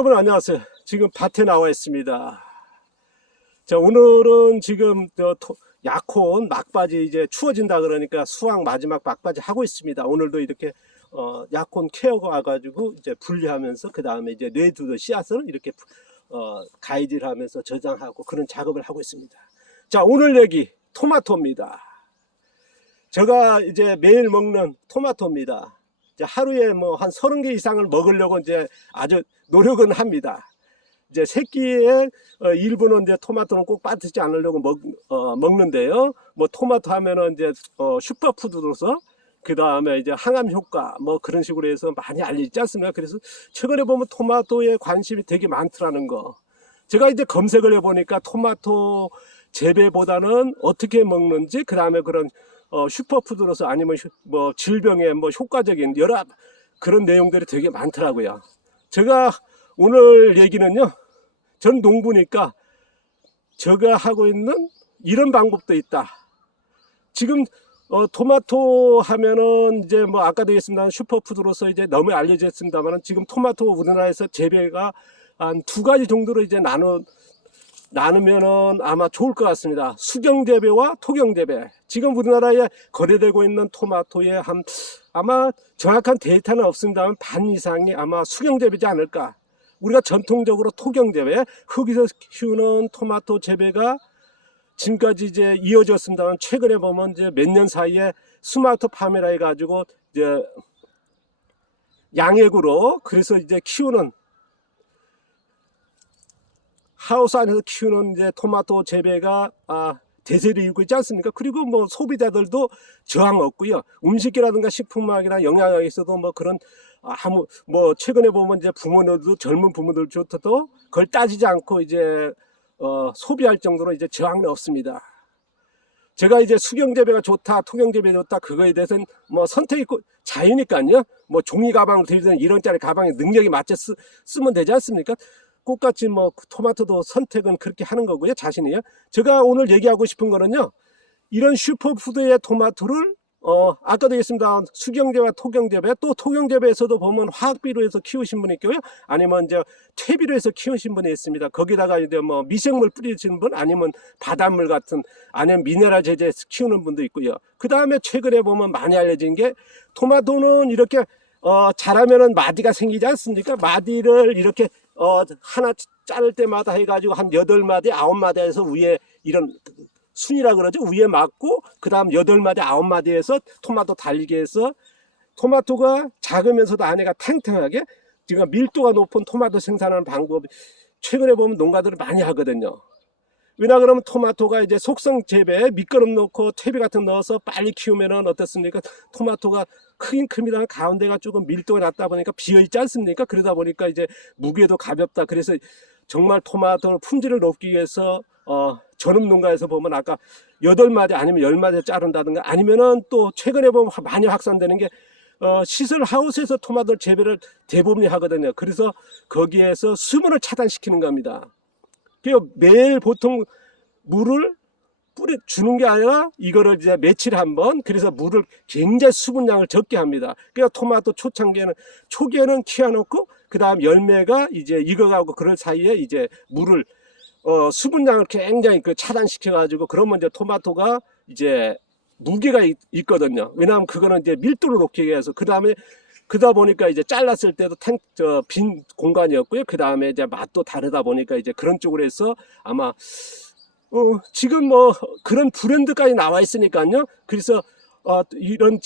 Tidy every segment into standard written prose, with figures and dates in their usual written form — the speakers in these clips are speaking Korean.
여러분 안녕하세요. 지금 밭에 나와 있습니다. 자, 오늘은 지금 약혼 막바지 이제 추워진다 그러니까 수확 마지막 막바지 하고 있습니다. 오늘도 이렇게 약혼 케어가 와가지고 이제 분리하면서 그 다음에 이제 뇌두더 씨앗을 이렇게 가위질 하면서 저장하고 그런 작업을 하고 있습니다. 자, 오늘 얘기 토마토입니다. 제가 이제 매일 먹는 토마토입니다. 하루에 뭐 한 30개 이상을 먹으려고 이제 아주 노력은 합니다. 이제 새끼의 일부는 이제 토마토는 꼭 빠뜨리지 않으려고 먹는데요. 뭐 토마토 하면은 이제 슈퍼푸드로서 그 다음에 이제 항암 효과 뭐 그런 식으로 해서 많이 알려지지 않습니까? 그래서 최근에 보면 토마토에 관심이 되게 많더라는 거. 제가 이제 검색을 해보니까 토마토 재배보다는 어떻게 먹는지 그 다음에 그런 슈퍼푸드로서 아니면 뭐 질병에 뭐 효과적인 여러 그런 내용들이 되게 많더라고요. 제가 오늘 얘기는요, 전 농부니까 제가 하고 있는 이런 방법도 있다. 지금 토마토 하면은 이제 뭐 아까도 했습니다만 슈퍼푸드로서 이제 너무 알려졌습니다만은 지금 토마토 우리나라에서 재배가 한 두 가지 정도로 이제 나누면은 아마 좋을 것 같습니다. 수경재배와 토경재배. 지금 우리나라에 거래되고 있는 토마토의 아마 정확한 데이터는 없습니다만 반 이상이 아마 수경재배지 않을까. 우리가 전통적으로 토경재배, 흙에서 키우는 토마토 재배가 지금까지 이제 이어졌습니다만 최근에 보면 이제 몇 년 사이에 스마트 파메라 해가지고 이제 양액으로 그래서 이제 키우는 하우스 안에서 키우는 이제 토마토 재배가 대세를 이루고 있지 않습니까? 그리고 뭐 소비자들도 저항 없고요. 음식이라든가 식품학이나 영양학에서도 뭐 그런 뭐 최근에 보면 이제 부모들도 젊은 부모들조차도 그걸 따지지 않고 이제 소비할 정도로 이제 저항은 없습니다. 제가 이제 수경재배가 좋다, 토경재배가 좋다 그거에 대해서는 뭐 선택이 자유니까요. 뭐 종이 가방을 들든 이런 짜리 가방에 능력이 맞춰 쓰면 되지 않습니까? 똑같이 뭐 토마토도 선택은 그렇게 하는 거고요. 자신이요. 제가 오늘 얘기하고 싶은 거는요. 이런 슈퍼푸드의 토마토를 아까도 얘기했습니다. 수경재배와 토경재배, 또 토경재배에서도 보면 화학비료 해서 키우신 분이 있고요. 아니면 이제 퇴비로 해서 키우신 분이 있습니다. 거기다가 이제 뭐 미생물 뿌리시는 분, 아니면 바닷물 같은, 아니면 미네랄 제재해서 키우는 분도 있고요. 그 다음에 최근에 보면 많이 알려진 게 토마토는 이렇게 자라면은 마디가 생기지 않습니까? 마디를 이렇게 하나 자를 때마다 해가지고 한 8마디, 9마디에서 위에 이런 순이라 그러죠. 위에 막고 그 다음 8마디, 9마디에서 토마토 달게 해서 토마토가 작으면서도 안에가 탱탱하게 지금 밀도가 높은 토마토 생산하는 방법이 최근에 보면 농가들이 많이 하거든요. 왜냐 그러면 토마토가 이제 속성 재배에 밑거름 넣고 퇴비 같은 거 넣어서 빨리 키우면은 어떻습니까? 토마토가 크긴 큽니다만 가운데가 조금 밀도가 낮다 보니까 비어있지 않습니까? 그러다 보니까 이제 무게도 가볍다. 그래서 정말 토마토 품질을 높기 위해서 전업 농가에서 보면 아까 8마디 아니면 10마디 자른다든가 아니면은 또 최근에 보면 많이 확산되는 게 시설 하우스에서 토마토 재배를 대부분이 하거든요. 그래서 거기에서 수분을 차단시키는 겁니다. 매일 보통 물을 주는 게 아니라 이거를 이제 며칠에 한 번, 그래서 물을 굉장히 수분량을 적게 합니다. 그러니까 토마토 초기에는 키워놓고 그 다음 열매가 이제 익어가고 그럴 사이에 이제 물을 수분량을 굉장히 차단시켜 가지고 그러면 이제 토마토가 이제 무게가 있거든요. 왜냐하면 그거는 이제 밀도를 높게 위해서 그러다 보니까 이제 잘랐을 때도 빈 공간이었고요. 그 다음에 이제 맛도 다르다 보니까 이제 그런 쪽으로 해서 아마 지금 뭐 그런 브랜드까지 나와 있으니까요. 그래서 이런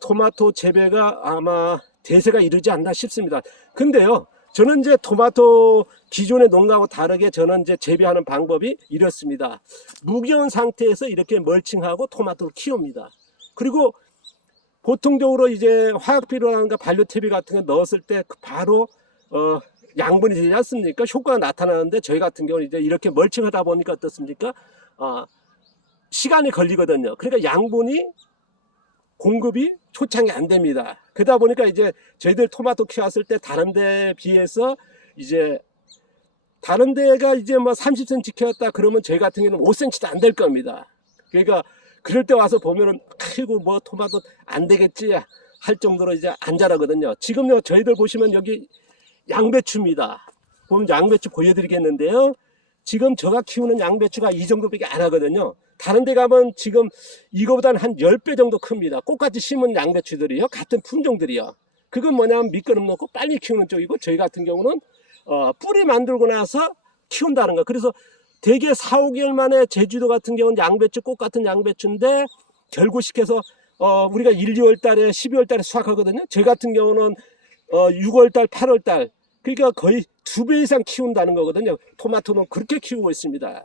토마토 재배가 아마 대세가 이르지 않나 싶습니다. 근데요, 저는 이제 토마토 기존의 농가하고 다르게 저는 이제 재배하는 방법이 이렇습니다. 무기온 상태에서 이렇게 멀칭하고 토마토를 키웁니다. 그리고 보통적으로 이제 화학비료라든가 반려퇴비 같은 거 넣었을 때 바로 양분이 되지 않습니까? 효과가 나타나는데 저희 같은 경우는 이제 이렇게 멀칭하다 보니까 어떻습니까? 시간이 걸리거든요. 그러니까 양분이 공급이 초창이 안 됩니다. 그러다 보니까 이제 저희들 토마토 키웠을 때 다른 데에 비해서 이제 다른 데가 이제 뭐 30cm 키웠다 그러면 저희 같은 경우는 5cm도 안 될 겁니다. 그러니까 그럴 때 와서 보면은 아이고 뭐 토마토 안 되겠지 할 정도로 이제 안 자라거든요. 지금요 저희들 보시면 여기 양배추입니다. 보면 양배추 보여드리겠는데요. 지금 제가 키우는 양배추가 이 정도밖에 안 하거든요. 다른 데 가면 지금 이거보다는 한 10배 정도 큽니다. 꽃같이 심은 양배추들이요. 같은 품종들이요. 그건 뭐냐면 밑거름 넣고 빨리 키우는 쪽이고, 저희 같은 경우는 뿌리 만들고 나서 키운다는 거. 그래서 대개 4, 5개월 만에 제주도 같은 경우는 양배추, 꽃 같은 양배추인데 결구시켜서 우리가 1, 2월 달에 12월 달에 수확하거든요. 저희 같은 경우는 6월 달, 8월 달, 그러니까 거의 2배 이상 키운다는 거거든요. 토마토는 그렇게 키우고 있습니다.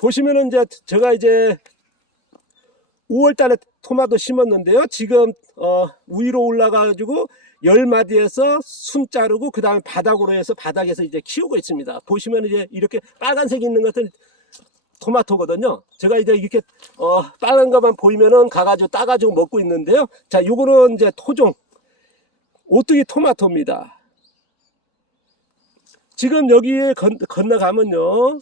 보시면은 이제 제가 이제 5월 달에 토마토 심었는데요. 지금 위로 올라가지고 10마디에서 순 자르고 그 다음에 바닥으로 해서 바닥에서 이제 키우고 있습니다. 보시면 이제 이렇게 빨간색이 있는 것들 토마토거든요. 제가 이제 이렇게 빨간 것만 보이면은 가가지고 따가지고 먹고 있는데요. 자, 요거는 이제 토종 오뚜기 토마토입니다. 지금 여기에 건너가면요,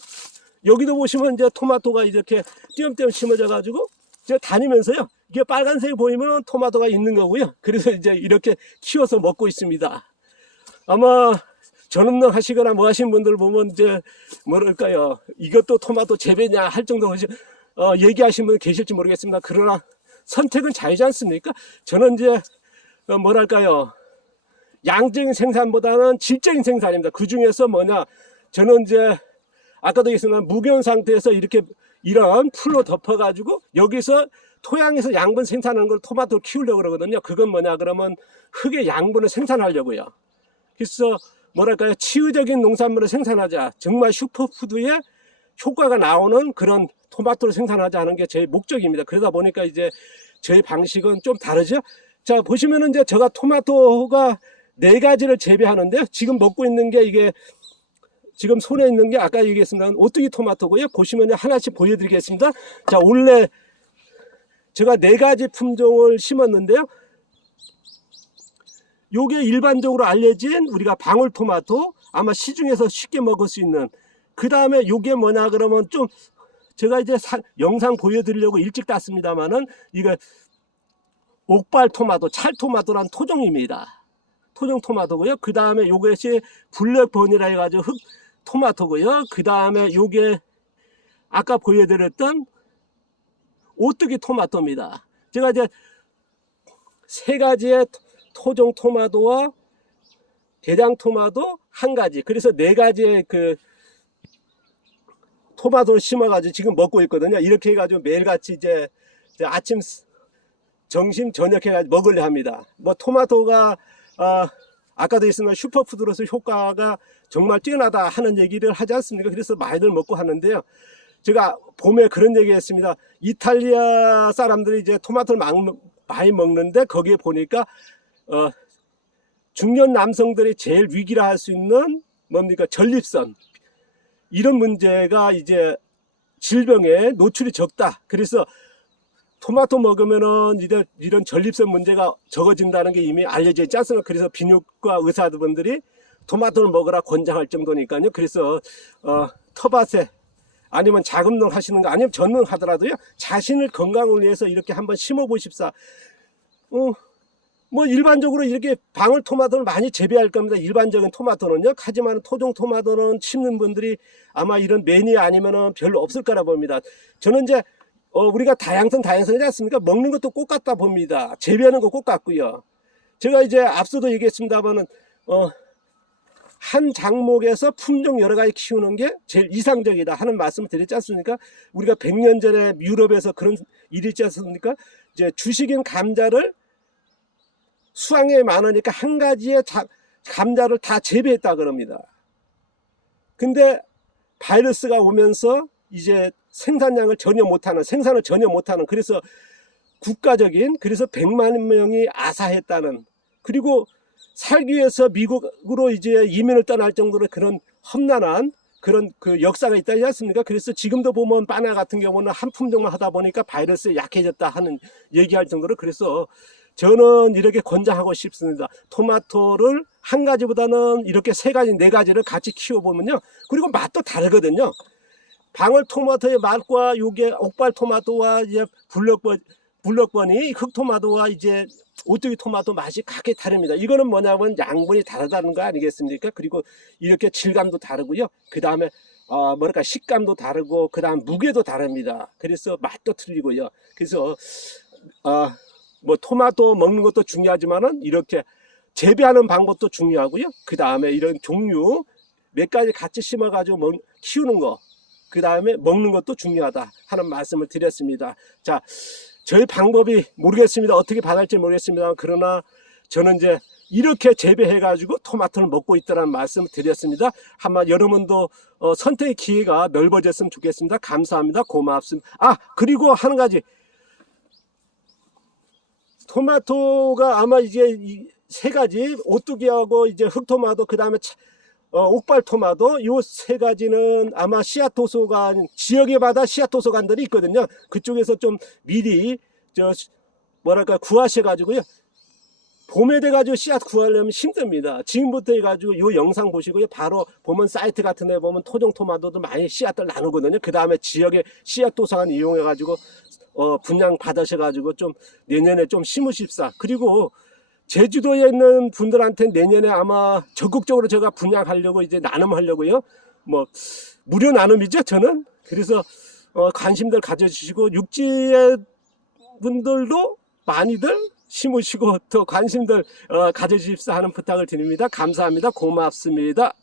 여기도 보시면 이제 토마토가 이렇게 띄엄띄엄 심어져 가지고 이제 다니면서요, 이게 빨간색이 보이면 토마토가 있는 거고요. 그래서 이제 이렇게 키워서 먹고 있습니다. 아마 전업농 하시거나 뭐 하신 분들 보면 이제 뭐랄까요, 이것도 토마토 재배냐 할 정도로 얘기하신 분 계실지 모르겠습니다. 그러나 선택은 자유지 않습니까? 저는 이제 뭐랄까요, 양적인 생산보다는 질적인 생산입니다. 그 중에서 뭐냐, 저는 이제 아까도 얘기했지만 무경 상태에서 이렇게 이런 풀로 덮어가지고 여기서 토양에서 양분 생산하는 걸 토마토를 키우려고 그러거든요. 그건 뭐냐 그러면 흙의 양분을 생산하려고요. 그래서 뭐랄까요, 치유적인 농산물을 생산하자, 정말 슈퍼푸드의 효과가 나오는 그런 토마토를 생산하자 하는 게 제 목적입니다. 그러다 보니까 이제 저희 방식은 좀 다르죠. 자, 보시면은 이제 제가 토마토가 4가지를 재배하는데요. 지금 먹고 있는 게 이게 지금 손에 있는 게 아까 얘기했습니다. 오뚜기 토마토고요. 보시면 하나씩 보여드리겠습니다. 자, 원래 제가 4가지 품종을 심었는데요. 요게 일반적으로 알려진 우리가 방울토마토, 아마 시중에서 쉽게 먹을 수 있는. 그 다음에 요게 뭐냐 그러면 좀 제가 이제 영상 보여드리려고 일찍 땄습니다만은 이거 옥발토마토, 찰토마토란 토종입니다. 토종 토마토고요. 그 다음에 요것이 블랙버니라 해가지고 흑 토마토고요. 그 다음에 요게 아까 보여드렸던 오뚜기 토마토입니다. 제가 이제 3가지의 토종 토마토와 대장 토마토 1가지, 그래서 4가지의 그 토마토를 심어가지고 지금 먹고 있거든요. 이렇게 해가지고 매일같이 이제 아침, 점심, 저녁 해가지고 먹으려 합니다. 뭐 토마토가 아까도 있으면 슈퍼푸드로서 효과가 정말 뛰어나다 하는 얘기를 하지 않습니까? 그래서 많이들 먹고 하는데요. 제가 봄에 그런 얘기 했습니다. 이탈리아 사람들이 이제 토마토를 많이 먹는데 거기에 보니까 중년 남성들이 제일 위기라 할 수 있는 뭡니까? 전립선. 이런 문제가 이제 질병에 노출이 적다. 그래서 토마토 먹으면은 이런 전립선 문제가 적어진다는 게 이미 알려져 있지 않습니까? 그래서 비뇨기과 의사분들이 토마토를 먹으라 권장할 정도니까요. 그래서 텃밭에 아니면 자금농 하시는 거 아니면 전농 하더라도요, 자신을 건강을 위해서 이렇게 한번 심어 보십사. 뭐 일반적으로 이렇게 방울토마토를 많이 재배할 겁니다. 일반적인 토마토는요. 하지만 토종 토마토는 심는 분들이 아마 이런 매니아 아니면은 별로 없을 거라 봅니다. 저는 이제 우리가 다양성이지 않습니까? 먹는 것도 꽃 같다 봅니다. 재배하는 거 꽃 같고요. 제가 이제 앞서도 얘기했습니다만은 한 장목에서 품종 여러 가지 키우는 게 제일 이상적이다 하는 말씀을 드렸지 않습니까? 우리가 100년 전에 유럽에서 그런 일이 있지 않습니까? 이제 주식인 감자를 수확량이 많으니까 한 가지의 감자를 다 재배했다 그럽니다. 근데 바이러스가 오면서 이제 생산을 전혀 못하는, 그래서 국가적인, 그래서 100만 명이 아사했다는, 그리고 살기 위해서 미국으로 이제 이민을 떠날 정도로 그런 험난한 그런 그 역사가 있다지 않습니까? 그래서 지금도 보면 바나 같은 경우는 한 품종만 하다 보니까 바이러스에 약해졌다 하는 얘기할 정도로, 그래서 저는 이렇게 권장하고 싶습니다. 토마토를 한 가지보다는 이렇게 3가지, 4가지를 같이 키워보면요. 그리고 맛도 다르거든요. 방울토마토의 맛과 요게 옥발토마토와 이제 블럭번이 흑토마토와 이제 오뚜기 토마토 맛이 각기 다릅니다. 이거는 뭐냐면 양분이 다르다는 거 아니겠습니까? 그리고 이렇게 질감도 다르고요. 그 다음에 뭐랄까 식감도 다르고 그 다음 무게도 다릅니다. 그래서 맛도 틀리고요. 그래서 뭐 토마토 먹는 것도 중요하지만은 이렇게 재배하는 방법도 중요하고요. 그 다음에 이런 종류 몇 가지 같이 심어 가지고 키우는 거, 그 다음에 먹는 것도 중요하다 하는 말씀을 드렸습니다. 자, 저희 방법이 모르겠습니다. 어떻게 받을지 모르겠습니다. 그러나 저는 이제 이렇게 재배해 가지고 토마토를 먹고 있다는 말씀을 드렸습니다. 한번 여러분도 선택의 기회가 넓어졌으면 좋겠습니다. 감사합니다. 고맙습니다. 그리고 한 가지, 토마토가 아마 이제 이 세 가지, 오뚜기하고 이제 흑토마토, 그 다음에 옥발토마토, 요 세 가지는 아마 씨앗 도서관, 지역에마다 씨앗 도서관들이 있거든요. 그쪽에서 좀 미리 뭐랄까 구하셔가지고요. 봄에 돼가지고 씨앗 구하려면 힘듭니다. 지금부터 해가지고 요 영상 보시고요. 바로 보면 사이트 같은 데 보면 토종 토마토도 많이 씨앗들 나누거든요. 그 다음에 지역의 씨앗 도서관 이용해가지고 분양 받으셔가지고 좀 내년에 좀 심으십사. 그리고 제주도에 있는 분들한테 내년에 아마 적극적으로 제가 분양하려고 이제 나눔하려고요. 뭐 무료 나눔이죠, 저는. 그래서 관심들 가져주시고 육지의 분들도 많이들 심으시고 더 관심들 가져주십사 하는 부탁을 드립니다. 감사합니다. 고맙습니다.